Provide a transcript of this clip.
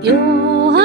有。